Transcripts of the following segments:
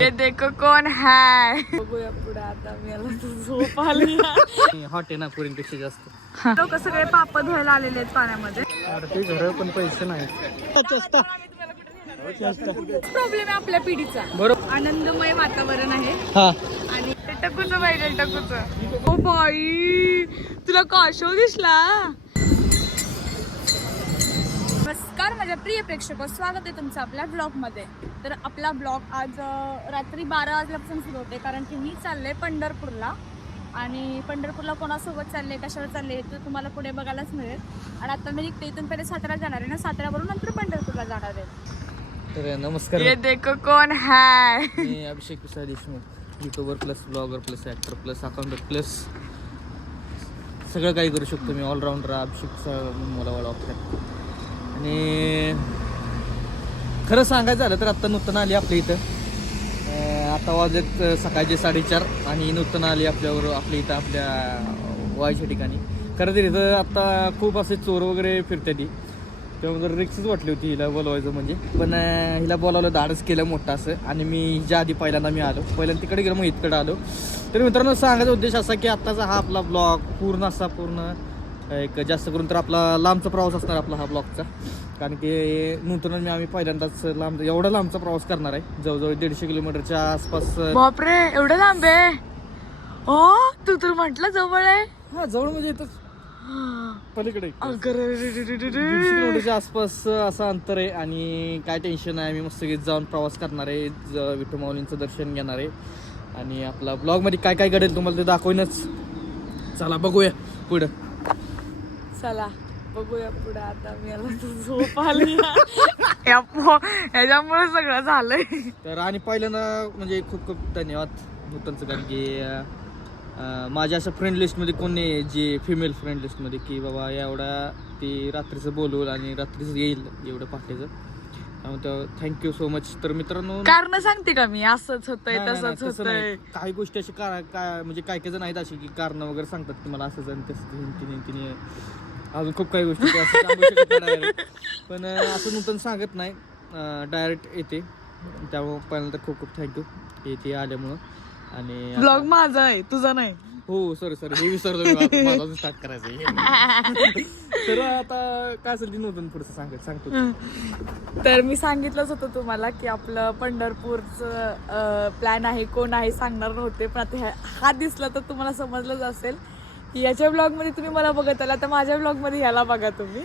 ये देखो कोण है. बघूया पुढे आता मला झोप आली. हॉट आहे ना पुरींपेक्षा जास्त. लोक सगळे पापड धुवायला आलेले आहेत पाण्यामध्ये. ते घर पण पैसे नाही. प्रॉब्लेम आहे आपल्या पिढीचा. बरोबर. आनंदमय वातावरण आहे हा आणि टकूच पाहिजे टकूच. ओ बाई तुला काशो दिसला. नमस्कार माझ्या प्रिय प्रेक्षक, स्वागत आहे तुमचं आपल्या ब्लॉग मध्ये. तर आपला ब्लॉग आज रात्री 12 वाजल्यापासून सुरू होते, कारण की मी चालले पंढरपूरला. आणि पंढरपूरला कोणासोबत चालले, कशावर चालले हे तर तुम्हाला पुढे बघायलाच मिळेल. आणि आता मी निघते इथून पहिले सातारा जाणार आहे ना, साताऱ्यावरून नंतर पंढरपूरला जाणार आहे. तर नमस्कार. ये देखो कोण है. मी Abhishek Vishal Deshmukh, YouTuber plus blogger plus actor plus accounter plus सगळं काही करू शकतो मी. ऑलराऊंडर अभिषेकचा मला वाटतं. आणि खरं सांगायचं झालं तर आत्ता नूतन आली आपल्या इथं. आता वाजत सकाळचे 4:30 आणि नूतन आली आपल्यावर आपल्या इथं आपल्या वायच्या ठिकाणी. खरं तर इथं आत्ता खूप असे चोर वगैरे फिरते ती, त्यामुळे जर रिक्सच वाटली होती हिला बोलवायचं म्हणजे. पण हिला बोलावलं, धाडस केलं मोठं असं. आणि मी हिच्या आधी पहिल्यांदा पहिल्यांदा तिकडे गेलो, मग इतकडे आलो. तर मित्रांनो सांगायचा उद्देश असा की आत्ताचा हा आपला ब्लॉग पूर्ण एक जास्त करून तर आपला लांबचा प्रवास असणार आपला हा ब्लॉगचा. कारण की नूतन आम्ही पहिल्यांदाच एवढा लांबचा प्रवास करणार आहे, जवळजवळ 150 किलोमीटरच्या आसपास. बापरे एवढं लांब आहे. हो तू तर म्हटलं जवळ आहे. हा जवळ म्हणजे इथं पलीकडे 150 किलोमीटरच्या आसपास असं अंतर आहे. आणि काय टेन्शन आहे, आम्ही मस्त जाऊन प्रवास करणार आहे, विठू माऊलींचं दर्शन घेणार आहे. आणि आपला ब्लॉगमध्ये काय काय घडेल तुम्हाला ते दाखवूनच. चला बघूया पुढं. चला बघूया पुढे आता मला झोप आली. याच्यामुळे सगळं झालंय. तर आणि पहिल्यांदा म्हणजे खूप खूप धन्यवाद नूतनचं. कारण की माझ्या अशा फ्रेंड लिस्टमध्ये कोण नाही जी फिमेल फ्रेंड लिस्टमध्ये की बाबा एवढा ती रात्रीचं बोलवल आणि रात्रीचं येईल एवढं पहाटेचं. त्यामुळे थँक्यू सो मच. तर मित्रांनो कारण सांगते का मी, असंच होतंय तसंच होतंय. काही गोष्टी अशी काय म्हणजे काय जण आहेत अशी की कारण वगैरे सांगतात की मला असंच आणि तसं अजून खूप काही गोष्टी पण असं नूतन सांगत नाही, डायरेक्ट येते. त्यामुळे पहिल्यांदा खूप खूप थँक्यू येते आल्यामुळं. आणि ब्लॉग माझा आहे तुझा नाही. हो सॉरी हे विसरलो स्टार्ट करायचं. तर आता काय असेल ती नूतन पुढचं सांगतो. तर मी सांगितलंच होतं तुम्हाला की आपलं पंढरपूरचं प्लॅन आहे, कोण आहे सांगणार नव्हते. पण आता हा दिसला तर तुम्हाला समजलंच असेल की याच्या ब्लॉग मध्ये तुम्ही मला बघत आला, तर माझ्या ब्लॉग मध्ये याला बघा तुम्ही.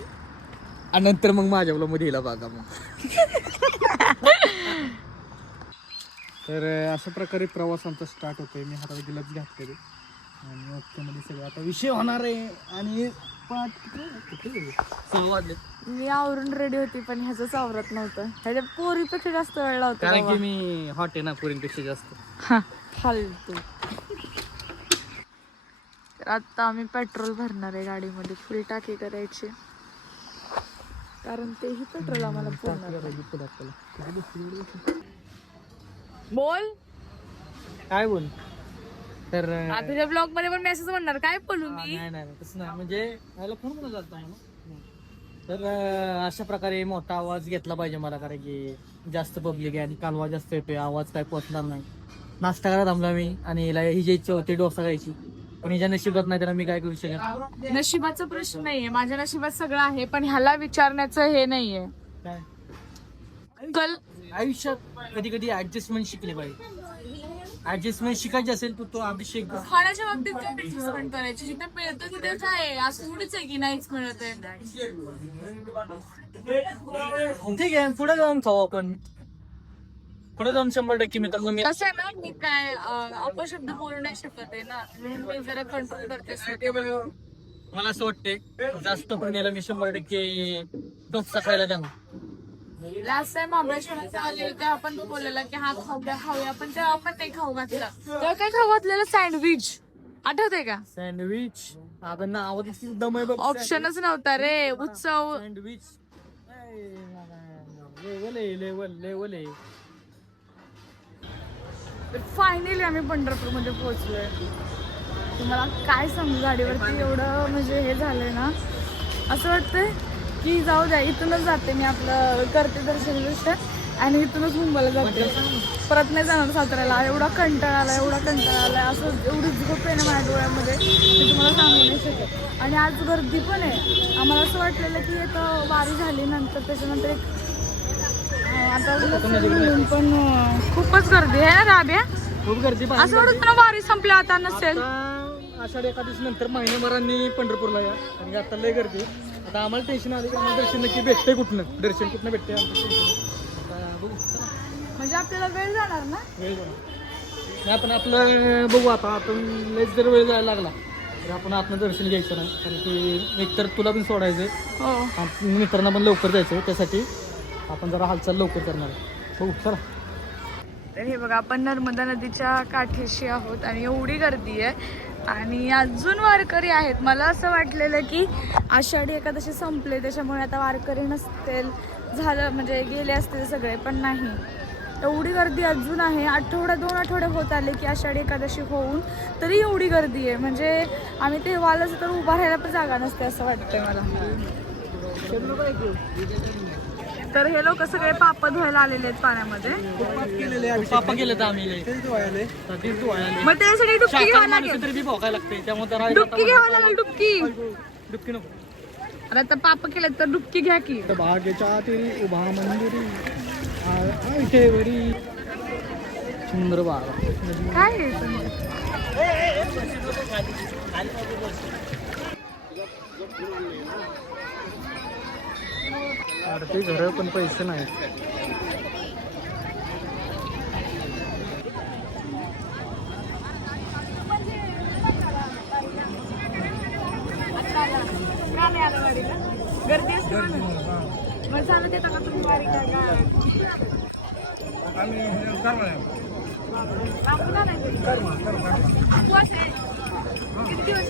आणि नंतर मग माझ्या ब्लॉग मध्ये याला बघा मग. तर अशा प्रकारे प्रवास आमचा स्टार्ट होतोय. मी हातात गिलाच घातलेले आणि ओकेमध्ये सगळं आता विषय होणार आहे. आणि 6 वाजले. मी आवरून रेडी होती पण ह्याच आवरत नव्हतं. ह्याच्या पोरीपेक्षा जास्त वेळ लावतो कारण की मी हॉट आहे ना पुरींपेक्षा जास्त. फालतू. तर आता आम्ही पेट्रोल भरणार आहे गाडीमध्ये, फुल टाकी करायची, कारण तेही पेट्रोल आम्हाला बोल काय बोल. तर तुझ्या ब्लॉग मध्ये पण मेसेज म्हणणार काय बोलू मी. नाही तसं नाही, म्हणजे याला फोन म्हणून जातो म्हणून. तर अशा प्रकारे मोठा आवाज घेतला पाहिजे मला, कारण की जास्त पब्लिक आहे आणि कालवा जास्त येतोय, आवाज काय पोचणार नाही. नाश्ता करा थांबला मी आणि ही जी इच्छा होती डोसा खायची, पण हिच्या नशिबात नाही, त्याला मी काय करू शकत. नशिबाचा प्रश्न नाहीये, माझ्या नशिबात सगळं आहे, पण ह्याला विचारण्याचं हे नाहीये. काय कल आयुष्यात कधी कधी ऍडजस्टमेंट शिकले पाहिजे. ऍडजस्टमेंट शिकायची असेल तर तो अभिषेक खाण्याच्या बाबतीत ऍडजस्टमेंट करायची, जिथे मिळतं तिथे काय असं थोडीच आहे की नाहीच मिळत आहे. ठीक आहे, पुढे जाऊन खाऊ आपण. पुढे जाऊन 100% मित्रांनो मी कसं आहे ना, मी काय अपशब्द बोलू नाही शकत आहे ना, म्हणून मी जरा कंट्रोल करते. मला असं वाटतंय जास्त पण याला मी 100% डोसा खायला द्या. लास्ट टाइम महाबळेश्वरात आले तेव्हा आपण बोललेला की हा खाऊया, पण तेव्हा आपण ते खाऊ घातला. तेव्हा काय खाऊ घातलेलं, सँडविच. आठवतंय का? सँडविच आता नाव दम आहे बघ. ऑप्शनच नव्हता रे. उत्सव सँडविच लेवल. फायनली आम्ही पंढरपूरमध्ये पोहोचलोय. तुम्हाला काय सांगू, गाडीवरती एवढं म्हणजे हे झालंय ना, असं वाटतंय की जाऊ द्या, इथूनच जाते मी, आपलं करते दर्शन. आणि इथूनच मुंबईला जाते. परत नाही जाणार साताऱ्याला. एवढा कंटाळा आला, असं एवढी झोप आहे ना माझ्या डोळ्यामध्ये, मी तुम्हाला सांगू नाही शकत. आणि आज गर्दी पण आहे. आम्हाला असं वाटलेलं की एक वारी झाली नंतर त्याच्यानंतर एक आता म्हणून पण खूपच गर्दी आहे ना राब्या. खूप गर्दी. असं वाटत ना वारी संपल्या आता नसेल. आषाढी एकादशी नंतर महिन्याभरांनी पंढरपूरला या, कारण की आता लय गर्दी. आता आम्हाला टेन्शन आलं की आम्हाला दर्शन नक्की भेटते कुठनं भेटते आमचं टेन्शन. आता बघू, म्हणजे आपल्याला वेळ जाणार ना. वेळ नाही आपण आपलं बघू. आता आपण लयच जर वेळ जायला लागला तर आपण आतनं दर्शन घ्यायचं नाही, कारण की एकतर तुला पण सोडायचं आहे, हो. मित्रांना पण लवकर जायचं आहे. त्यासाठी आपण जरा हालचाल लवकर करणार आहे. बघू चला. तर हे बघा आपण नर्मदा नदीच्या काठीशी आहोत आणि एवढी गर्दी आहे आणि अजून वारकरी आहेत. मला असं वाटलेलं की आषाढी एकादशी संपले त्याच्यामुळे आता वारकरी नसतील, झालं म्हणजे गेले असतील सगळे, पण नाही. एवढी गर्दी अजून आहे. 2 आठवडे होत आले की आषाढी एकादशी होऊन तरी एवढी गर्दी आहे. म्हणजे आम्ही तेव्हा आलं तर उभा राहायला पण जागा नसते असं वाटतंय मला. तर हे लोक सगळे पाप धुवायला आलेले आहेत पाण्यामध्ये. पापा गेले तर आम्ही मग त्यासाठी डुबकी घ्यावं लागेल. तरी भोगायला लागते, त्यामुळे डुबकी घ्यावं लागेल. डुबकी नको. अरे आता पाप केले तर डुबकी घ्या की. भाग्याच्या तिरी उभा मंदिरी सुंदर बाबा काय आहे? ते घर पण पैसे नाही. गर्दी असते मग चालत येतं का तुम्ही वारी किती दिवस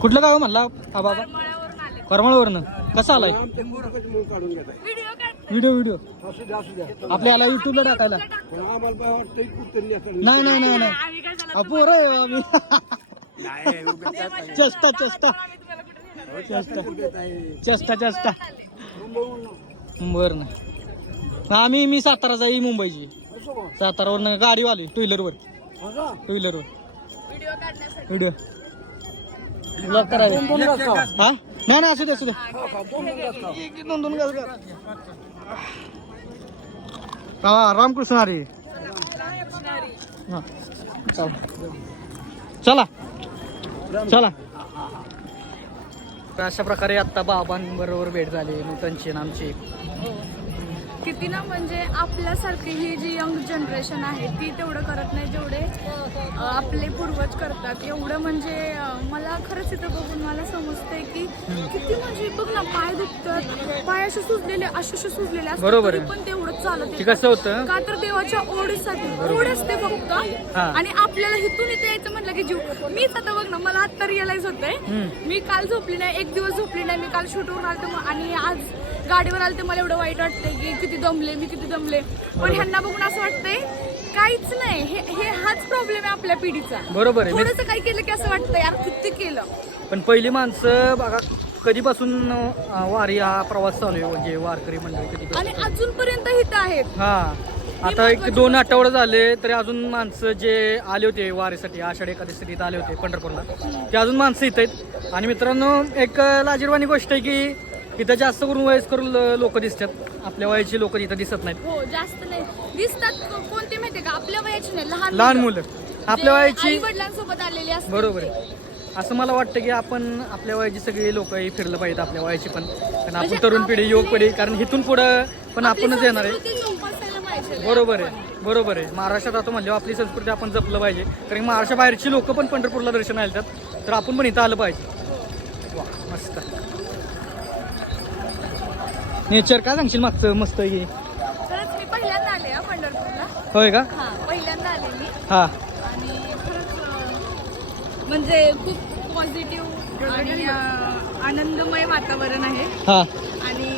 कुठलं गाव म्हणला बाबा? करमाळवरनं. कसा आलाय व्हिडिओ आपल्या याला युट्यूबला टाकायला? नाही पोर चेष्टा मुंबईवर नाही. मी सातारा जाई मुंबईची. सातारावरनं गाडीवाली टू व्हीलरवर व्हिडिओ ब्लॉग करायला. हा नाही असू दे दोन हा रामकृष्ण हरी. हा चला. अशा प्रकारे आता बाबांबरोबर भेट झाली नूतनची आमची. किती ना म्हणजे आपल्यासारखी ही जी यंग जनरेशन आहे ती तेवढं करत नाही जेवढे आपले पूर्वज करतात. एवढं म्हणजे मला खरंच इथं बघून मला समजतंय की किती म्हणजे बघ ना पाय दुखतात, पाय असे सुजलेले असतात. बरोबर पण तेवढं चालत कसं होतं का तर देवाच्या ओढीसाठी ओढ असते फक्त. आणि आपल्याला इथून इथे यायचं म्हटलं की जीव. मीच आता बघ ना मला आता रिअलाइज होतंय मी काल झोपली नाही, एक दिवस झोपली नाही. मी काल शूटवर आलते आणि आज गाडीवर आले तर मला एवढं वाईट वाटतंय की किती दमले. पण ह्यांना बघून असं वाटतंय काहीच नाही. हे हाच प्रॉब्लेम आहे आपल्या पिढीचा. बरोबर आहे. थोडंसं काही केलं की असं वाटतं यार किती केलं. पण पहिली माणसं बघा कधीपासून वारी हा प्रवास चालू आहे, म्हणजे वारकरी मंडळी कधी आणि अजूनपर्यंत इथं आहेत. हा आता 1-2 आठवडे झाले तरी अजून माणसं जे आले होते वारीसाठी आषाढी एकादशीसाठी इथं आले होते पंढरपूरला, ते अजून माणसं इथं आहेत. आणि मित्रांनो एक लाजिरवाणी गोष्ट आहे की इथं जास्त करून वयस्कर लोक दिसतात, आपल्या वयाची लोक इथं दिसत नाहीत. हो जास्त नाही दिसतात. कोणते माहितीये का आपल्या वयाची नाही, लहान मुलं आपल्या वयाची वडिलांसोबत आलेली असतात. बरोबर आहे. असं मला वाटतं की आपण आपल्या वयाची सगळी लोक फिरलं पाहिजेत आपल्या वयाची पण, कारण आपण तरुण पिढी युवक पिढी, कारण इथून पुढं पण आपणच येणार आहे. बरोबर आहे. महाराष्ट्रात आता म्हणल्यावर आपली संस्कृती आपण जपलं पाहिजे, कारण महाराष्ट्रा बाहेरची लोक पण पंढरपूरला दर्शनाला येतात, तर आपण पण इथं आलं पाहिजे. वा मस्त नेचर. काय सांगशील मागचं? मस्त आहे की. खरंच मी पहिल्यांदा आले पंढरपूरला. होय का? हा पहिल्यांदा आले मी. हा आणि खरंच म्हणजे खूप पॉझिटिव्ह आणि आनंदमय वातावरण आहे. हा आणि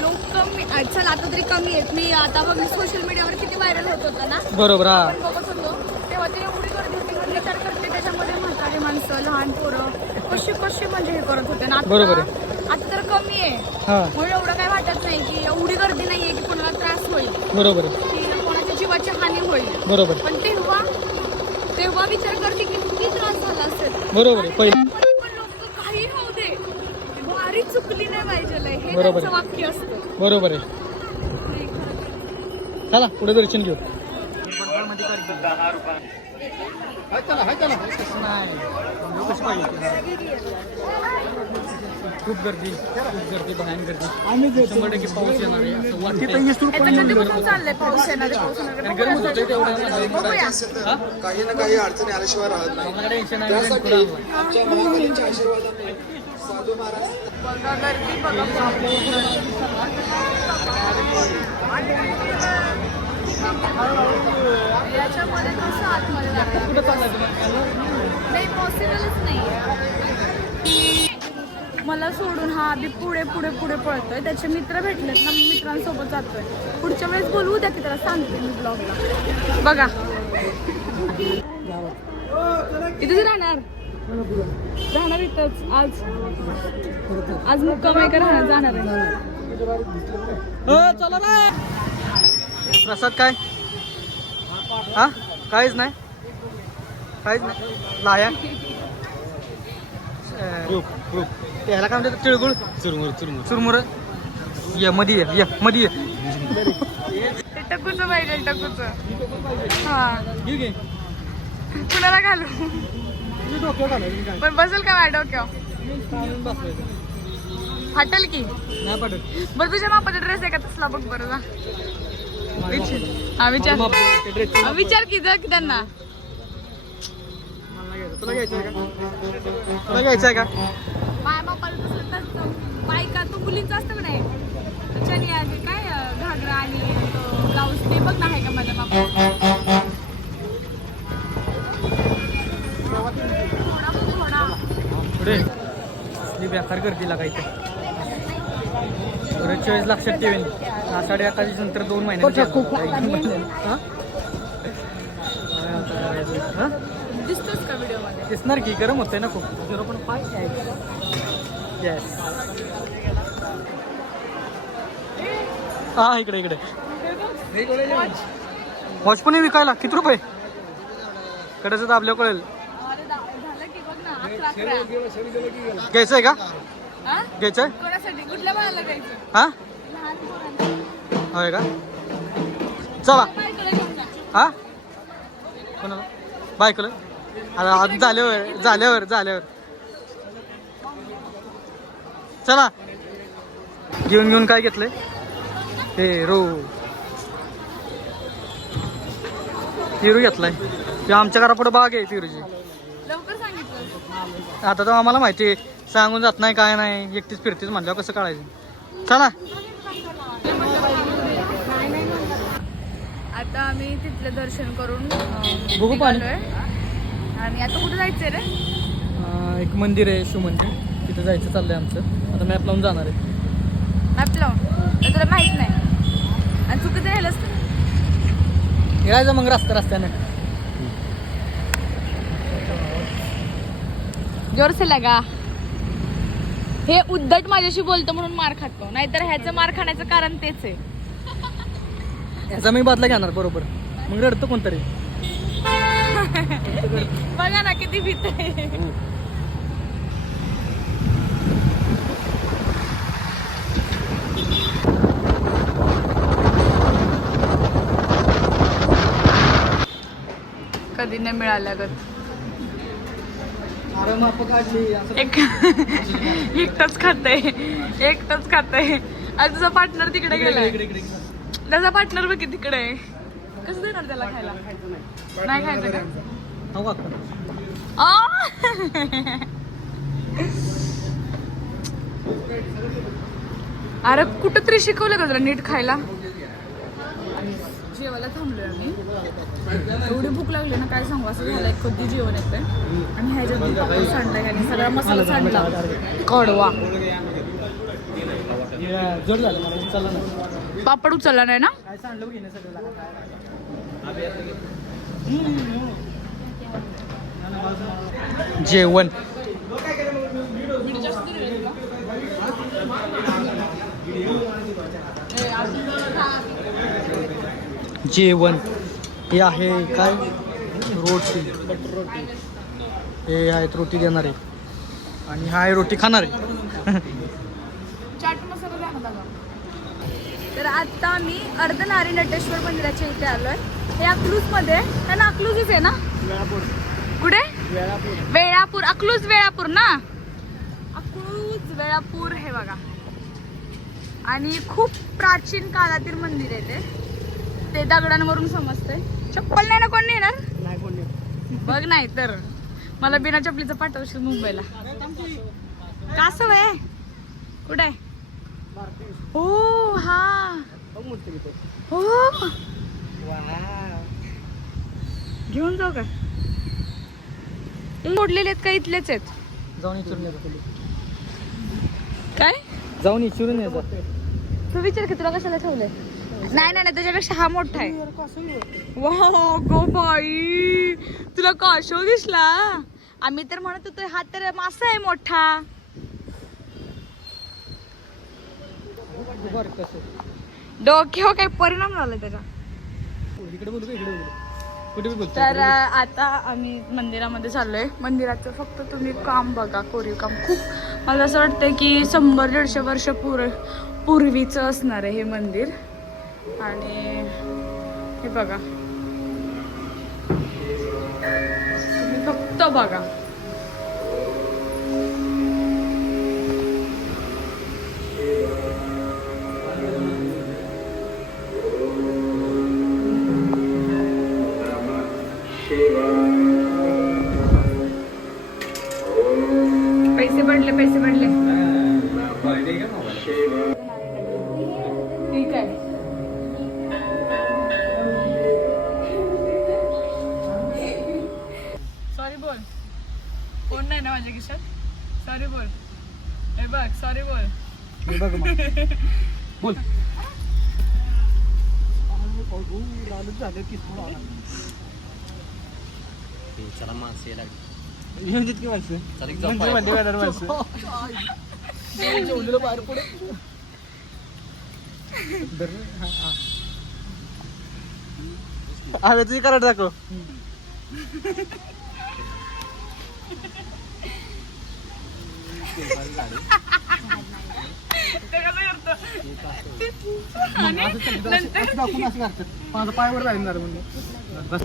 लोक कमी चल आता तरी कमी आहेत. मी आता बघ सोशल मीडियावर किती व्हायरल होत होता ना. बरोबर. हा आपण बघत होतो तेव्हा ते एवढी गर्दी होती. विचार करते त्याच्यामध्ये म्हातारी माणसं लहान पोरं कशी म्हणजे हे करत होते ना. बरोबर आता कमी आहे हा म्हणून एवढं काय वाटत नाही की एवढी गर्दी नाहीये की कोणाला त्रास होईल बरोबर आहे की कोणाच्या जीवाची हानी होईल. बरोबर पण तेव्हा विचार करते की किती त्रास झाला असेल. बरोबर आहे पहिले पण लोक काही होऊ दे वारी चुकली नाही पाहिजे हे बरोबर त्यांचं वाक्य असतं. बरोबर आहे चला पुढे दर्शन घेऊ खूप गर्दी भयान गर्दी आम्ही 100% पाऊस येणार आहे असं वाटतंय. याचं कधीपासून चाललंय पाऊस येणार आहे, पाऊस येणार आहे? आणि गरम होतंय तेवढं बघूया. काही ना काही अडचणी आल्याशिवाय राहत नाही. मला टेन्शन आहे त्यासाठी आमच्या महाराजांच्या आशीर्वादाने साधू महाराज बघा गर्दी बघा. याच्यामध्ये कसं आतमध्ये जाणार? कुठं चाललाय तुम्ही नाही पॉसिबलच नाही. मला सोडून हा आधी पुढे पुढे पुढे पळतोय. त्याचे मित्र भेटलेत ना, मी मित्रांसोबत जातोय. पुढच्या वेळेस बोलवू द्या की त्याला सांगते मी ब्लॉगला. बघा इथेच राहणार इथंच. आज मुक्काम आहे का जाणार आहे? चला ना प्रसाद काय हा काहीच नाही लाया ह्याला काय म्हणतात तिळगुळ चुरमुर ये मध्ये ये टकूचं पाहिजे टकूचं. हा कुणाला घालू पण बसेल का माझ्या डोक्यावर? फाटल की नाही पडत बरं तुझ्या मापाचा ड्रेस आहे का तसला बघ बरं जा. विचार की जा की त्यांना. तुला घ्यायचं आहे का माया मापाला तसलं तर बायका तू मुलींचं असतं का नाही चनी आहे काय घागरा आणि ब्लाऊज ते बघ ना आहे का माझ्या मापा. पुढे बेकार गर्दीला काही बरेच वेळेस लक्षात ठेवेन 8:30 नंतर 2 महिन्यात दिसतोच का व्हिडिओ मध्ये? दिसणार की गरम होतंय ना खूप 0.5 येस हा इकडे वॉच पण आहे विकायला किती रुपये कडेच दाबल्या कळेल. अरे झालं की बघ ना 11. घ्यायचंय का हा? घ्यायचंय कोणासाठी कुठल्या बाळाला जायचं? हा लहान पोरांना. होय का चला बायकोला घेऊन जा. हा कोणाला बायकोला आता झाल्यावर चला घेऊन काय घेतलंय पेरू घेतलाय ते आमच्या घरापुढे बाग आहे पेरूची. लवकर सांगितलं. आता तर आम्हाला माहिती आहे सांगून जात नाही काय नाही एकटीच फिरतीच म्हणल्यावर कसं काढायचं. चला आता आम्ही तिथलं दर्शन करून बघू पाणी. निघालोय. आणि आता कुठे जायचंय रे? एक मंदिर आहे शिव मंदिर तिथं जायचं चाललंय आमचं. आता मॅप लावून जाणार आहे. मॅप लावून तर तुला माहित नाही आणि चुकीचं राहिलंच तर यायचं मग रस्त्याने जोर से लगा. हे उद्धट माझ्याशी बोलतो म्हणून मार खातो, नाहीतर ह्याचं मार खाण्याचं कारण तेच आहे. याचा मी बदला घेणार बरोबर मग रडतो कोणतरी. बघा ना किती भीत आहे. कधी नाही मिळाल्यागत एकटच खातय आणि तुझा पार्टनर तिकडे गेलाय. त्याचा पार्टनर बघ तिकडे आहे. कसं देणार त्याला खायला? नाही खायचं का? अरे कुठं तरी शिकवलं का तुला नीट खायला? जेवायला थांबलोय आम्ही. एवढी भूक लागली ना काय सांगू, असं झालंय कधी जेवण येतंय. आणि ह्याच्यात पापड सांडलाय आणि सगळा मसाला सांडला कडवा. जोर झालं मला चला ना. पापड उचलला नाही ना? काय सांडलं घेणे सगळं जेवण जेवण हे आहे काय रोटी हे आहेत रोटी देणारे आणि हा आहे रोटी खाणारे. चाट मसाला द्या ना दादा. तर आता आम्ही अर्धनारी नटेश्वर मंदिराच्या इथे आलोय. हे अकलूजमध्ये आहे ना? अकलूजच आहे ना? कुठे? वेळापूर. अकलूज वेळापूर ना? अकलूज वेळापूर हे बघा. आणि खूप प्राचीन काळातील मंदिर आहे ते दगडांवरून समजतंय. चप्पल नाही ना कोण नेणार? नाही कोण बघ नाही तर मला बिना चपलीचं पाठवशील मुंबईला. कासव आहे कुठे आहे? हो हा हो घेऊन जाऊ का? मोडलेले आहेत का इथलेच आहेत? जाऊन इचूरून येतो. काय जाऊन इचूरून येतो. तू विचार की तुला कशाला ठेवलंय? नाही नाही त्याच्यापेक्षा हा मोठा आहे. वाह गो बाई तुला कासव दिसला? आम्ही तर म्हणत होतो हा तर मासा आहे मोठा. डोक्यावर काही परिणाम झाला त्याचा. इकडे बोलू का इकडे बोलू? कुठे बोलतो? तर आता आम्ही मंदिरामध्ये चाललोय. मंदिराचं फक्त तुम्ही काम बघा, कोरीव काम खूप. मला असं वाटतंय की 100-150 वर्ष पूर्वीचं असणार आहे हे मंदिर. आणि हे बघा तुम्ही फक्त बघा. पैसे पडले ठीक आहे. सॉरी बोल. कोण नाही ना माझ्या खिशात? सॉरी बोल. हे बघ सॉरी बोल. हे बघ मग. बोल. चला माणसं यायला येऊन जितकी माणसं जेवलेलं बाहेर पुढे तुझी कराड दाखव. दाखवून असं करतात. माझं पायावर राहणार म्हणजे बस.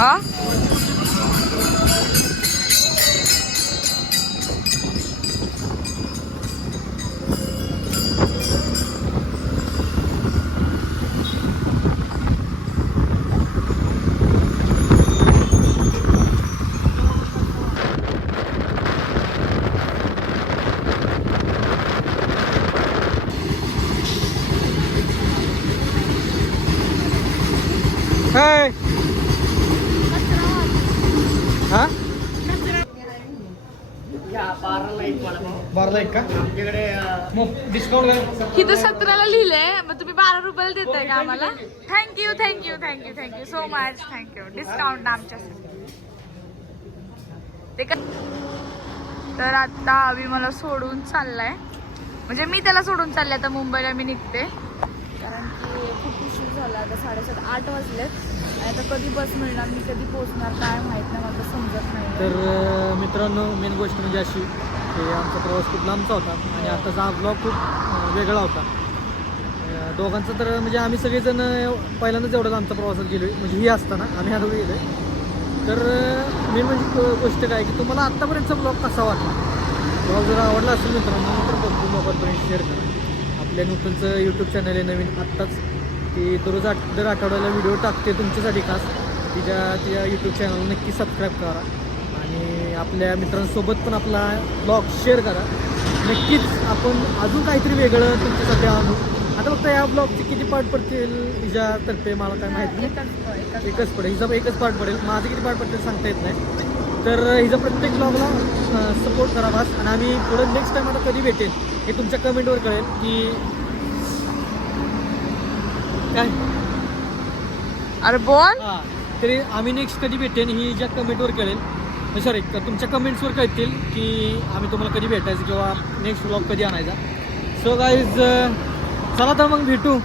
हा Hey! हा? 12 का? मग डिस्काउंट इथं 17ला लिहिलंय. मग तुम्ही 12 रुपयाला देताय का आम्हाला? Thank you thank you thank you thank you so much. Thank you. Discount आमच्यासाठी. ते का तर आता अभि मला सोडून चाललाय. म्हणजे मी त्याला सोडून चालले. आता मुंबईला मी निघते कारण की खूप उशीर झाला. आता 7:30-8 वाजलेत. आता कधी बस मिळणार, मी कधी पोहोचणार काय माहित नाही, मला समजत नाही. तर मित्रांनो, मेन गोष्ट म्हणजे अशी की आमचा प्रवास खूप लांबचा होता आणि आताचा हा ब्लॉग खूप वेगळा होता दोघांचा. तर म्हणजे आम्ही सगळेजण पहिल्यांदाच एवढा आमचा प्रवासात गेलो म्हणजे ही असताना आम्ही ह्या दोघे गेलो. तर मेन म्हणजे गोष्ट काय की तुम्हाला आत्तापर्यंतचा ब्लॉग कसा वाटला? ब्लॉग जर आवडला असेल मित्रांनो तर भरपूर लोकांपर्यंत शेअर करा. आपल्या नूतनचं यूट्यूब चॅनल आहे नवीन, आत्ताच ती दर आठवड्याला व्हिडिओ टाकते तुमच्यासाठी खास. तिच्या यूट्यूब चॅनल नक्की सबस्क्राईब करा आणि आपल्या मित्रांसोबत पण आपला ब्लॉग शेअर करा. नक्कीच आपण अजून काहीतरी वेगळं तुमच्यासाठी आणू. आता फक्त या ब्लॉगचे किती पार्ट पडतील हिच्यातर्फे मला काय माहीत नाही. एकच पडेल, हिचा एकच पार्ट पडेल. माझं किती पार्ट पडतील सांगता येत नाही. तर हिचा प्रत्येक ब्लॉगला सपोर्ट करा बस. आणि आम्ही पुढं नेक्स्ट टाईम आता कधी भेटेल हे तुमच्या कमेंटवर कळेल की काय. अरे बोल. हां, तरी आम्ही नेक्स्ट कधी भेटेन ही ज्या कमेंटवर कळेल, सॉरी तुमच्या कमेंट्सवर कळतील की आम्ही तुम्हाला कधी भेटायचं किंवा नेक्स्ट ब्लॉग कधी आणायचा. सो गाईज चला तर मग भेटू